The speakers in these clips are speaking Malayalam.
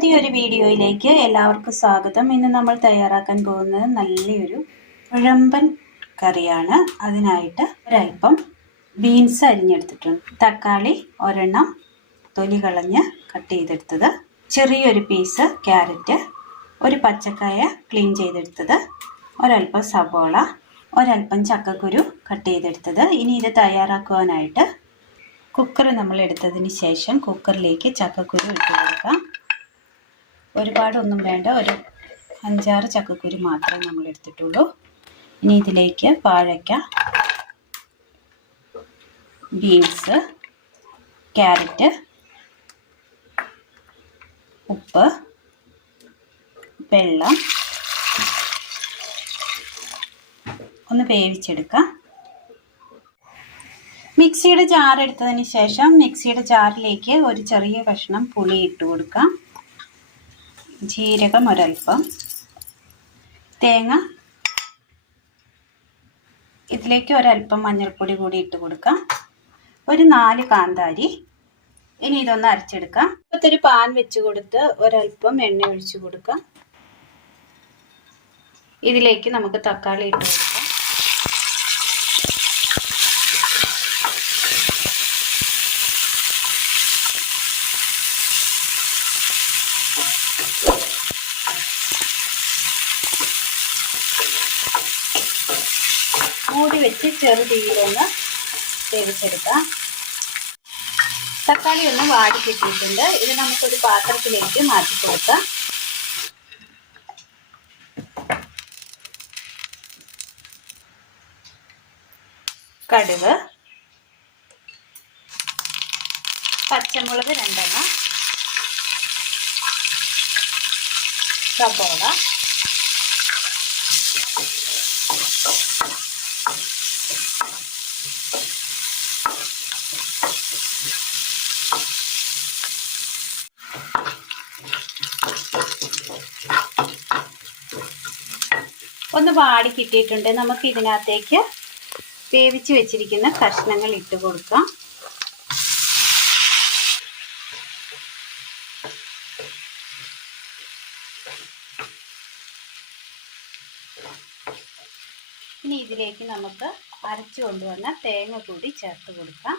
പുതിയൊരു വീഡിയോയിലേക്ക് എല്ലാവർക്കും സ്വാഗതം. ഇന്ന് നമ്മൾ തയ്യാറാക്കാൻ പോകുന്നത് നല്ലൊരു കുഴമ്പൻ കറിയാണ്. അതിനായിട്ട് ഒരൽപ്പം ബീൻസ് അരിഞ്ഞെടുത്തിട്ടുണ്ട്, തക്കാളി ഒരെണ്ണം തൊലി കളഞ്ഞ് കട്ട് ചെയ്തെടുത്തത്, ചെറിയൊരു പീസ് ക്യാരറ്റ്, ഒരു പച്ചക്കായ ക്ലീൻ ചെയ്തെടുത്തത്, ഒരൽപ്പം സവോള, ഒരൽപ്പം ചക്കക്കുരു കട്ട് ചെയ്തെടുത്തത്. ഇനി ഇത് തയ്യാറാക്കുവാനായിട്ട് കുക്കർ നമ്മൾ എടുത്തതിന് ശേഷം കുക്കറിലേക്ക് ചക്കക്കുരു ഇട്ട് കൊടുക്കാം. ഒരുപാടൊന്നും വേണ്ട, ഒരു 5-6 ചക്കക്കുരു മാത്രമേ നമ്മൾ എടുത്തിട്ടുള്ളൂ. ഇനി ഇതിലേക്ക് വാഴയ്ക്ക, ബീൻസ്, ക്യാരറ്റ്, ഉപ്പ്, വെള്ളം ഒന്ന് വേവിച്ചെടുക്കാം. മിക്സിയുടെ ജാർ എടുത്തതിന് ശേഷം മിക്സിയുടെ ജാറിലേക്ക് ഒരു ചെറിയ കഷ്ണം പുളി ഇട്ട് കൊടുക്കാം, ജീരകം ഒരൽപ്പം, തേങ്ങ, ഇതിലേക്ക് ഒരൽപ്പം മഞ്ഞൾപ്പൊടി കൂടി ഇട്ട് കൊടുക്കാം, ഒരു 4 കാന്താരി. ഇനി ഇതൊന്ന് അരച്ചെടുക്കാം. ഇപ്പോഴത്തെ ഒരു പാൻ വെച്ച് കൊടുത്ത് ഒരൽപ്പം എണ്ണ ഒഴിച്ചു കൊടുക്കാം. ഇതിലേക്ക് നമുക്ക് തക്കാളി ഇട്ട് കൊടുക്കാം. മൂടി വെച്ച് ചെറു തീയിലൊന്ന് വേവിച്ചെടുക്കാം. തക്കാളി ഒന്ന് വാടി കിട്ടിയിട്ടുണ്ട്. ഇത് നമുക്കൊരു പാത്രത്തിലേക്ക് മാറ്റി കൊടുക്കാം. കടുക്, പച്ചമുളക് 2 എണ്ണം, സവോള, ഒന്ന് വാടി കിട്ടിയിട്ടുണ്ട്. നമുക്ക് ഇതിനകത്തേക്ക് വേവിച്ച് വെച്ചിരിക്കുന്ന കഷ്ണങ്ങൾ ഇട്ട് കൊടുക്കാം. ഇനി ഇതിലേക്ക് നമുക്ക് അരച്ചു കൊണ്ടുവന്ന തേങ്ങ കൂടി ചേർത്ത് കൊടുക്കാം.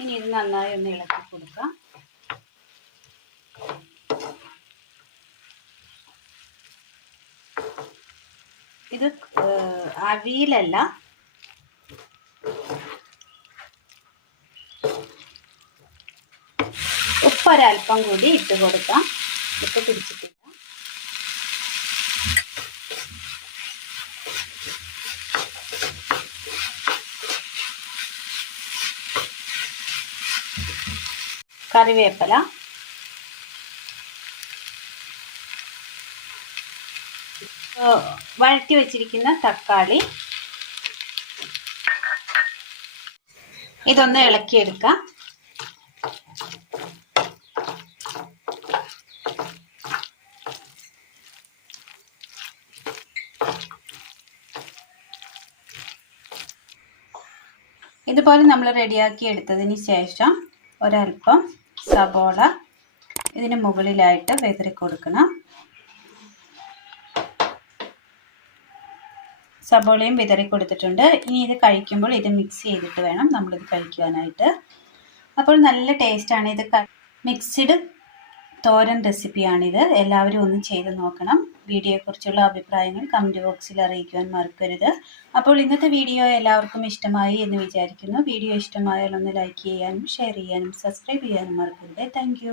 ഇനി ഇത് നന്നായി ഒന്ന് ഇളക്കി കൊടുക്കാം. ഇത് അവിയലല്ല, ഉപ്പ് ഒരൽപ്പം കൂടി ഇട്ട് കൊടുക്കാം. ഉപ്പ് പിടിച്ചിട്ടില്ല. കറിവേപ്പില, വഴറ്റി വെച്ചിരിക്കുന്ന തക്കാളി, ഇതൊന്ന് ഇളക്കിയെടുക്കാം. ഇതുപോലെ നമ്മൾ റെഡിയാക്കി എടുത്തതിന് ശേഷം ഒരൽപ്പം സവോള ഇതിന് മുകളിലായിട്ട് വിതറി കൊടുക്കണം. സവോളയും വിതറി കൊടുത്തിട്ടുണ്ട്. ഇനി ഇത് കഴിക്കുമ്പോൾ ഇത് മിക്സ് ചെയ്തിട്ട് വേണം നമ്മളിത് കഴിക്കുവാനായിട്ട്. അപ്പോൾ നല്ല ടേസ്റ്റാണ്. ഇത് മിക്സ്ഡ് തോരൻ റെസിപ്പിയാണിത്. എല്ലാവരും ഒന്ന് ചെയ്ത് നോക്കണം. വീഡിയോയെക്കുറിച്ചുള്ള അഭിപ്രായങ്ങൾ കമൻറ്റ് ബോക്സിൽ അറിയിക്കുവാൻ മറക്കരുത്. അപ്പോൾ ഇന്നത്തെ വീഡിയോ എല്ലാവർക്കും ഇഷ്ടമായി എന്ന് വിചാരിക്കുന്നു. വീഡിയോ ഇഷ്ടമായാൽ ഒന്ന് ലൈക്ക് ചെയ്യാനും ഷെയർ ചെയ്യാനും സബ്സ്ക്രൈബ് ചെയ്യാനും മറക്കരുത്. താങ്ക്